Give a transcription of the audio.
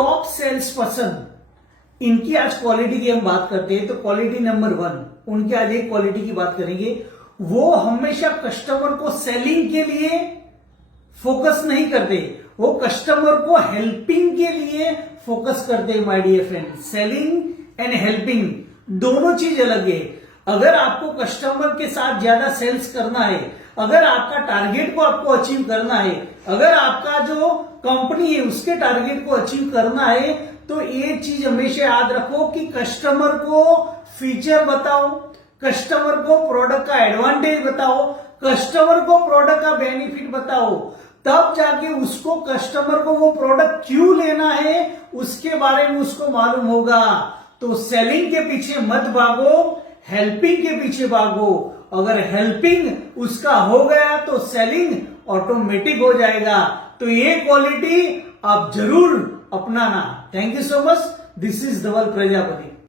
Top sales person, इनकी आज quality की हम बात करते हैं तो क्वालिटी नंबर 1, उनकी आज एक क्वालिटी की बात करेंगे। वो हमेशा कस्टमर को सेलिंग के लिए फोकस नहीं करते, वो कस्टमर को हेल्पिंग के लिए फोकस करते हैं। My dear friend, selling and helping दोनों चीज अलग है। अगर आपको कस्टमर के साथ ज्यादा सेल्स करना है, अगर आपका टारगेट को आपको अचीव करना है, अगर आपका जो कंपनी है उसके टारगेट को अचीव करना है, तो ये चीज हमेशा याद रखो कि कस्टमर को फीचर बताओ, कस्टमर को प्रोडक्ट का एडवांटेज बताओ, कस्टमर को प्रोडक्ट का बेनिफिट बताओ, तब जाके उसको कस्टमर को वो प्रोडक्ट क्यों लेना है उसके बारे में उसको मालूम होगा। तो सेलिंग के पीछे मत भागो, हेल्पिंग के पीछे भागो। अगर हेल्पिंग उसका हो गया तो सेलिंग ऑटोमेटिक हो जाएगा। तो ये क्वालिटी आप जरूर अपनाना। Thank you so much. This is Dhaval Prajapati.